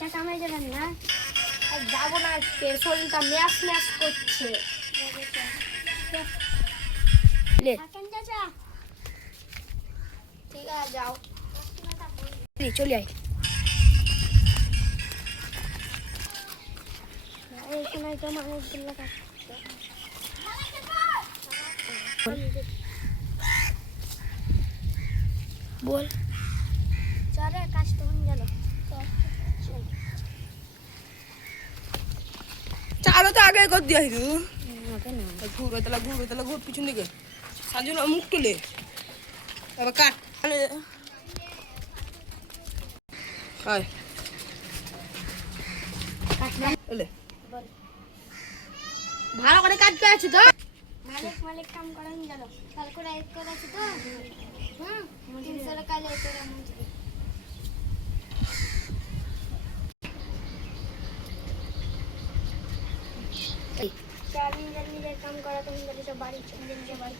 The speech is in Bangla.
চাচা কামে যাবেন না? আর যাবো না আজকে, শরীরটা ম্যাচ ম্যাচ করছে। থাকেন চাচা। ঠিক আছে যাও। চলে আয়। এই সময় তো মানুষগুলো কাটছে। বল। চলে কাজ তখন গেল। চালো তো আগে কর দিয়ে আসু। ওকে না। ঘুর পিছন দিকে সাজু না মুখ তুলে এবার কাট হয় এলে ভালো করে কাজ করেছি তো। মালিক কাম করেন গেল। কাল করে এক করেছি তো। 300 টাকা লে করে মজুরি। নিজের কাম করা তুমি সব বাড়ি চলে বাড়ি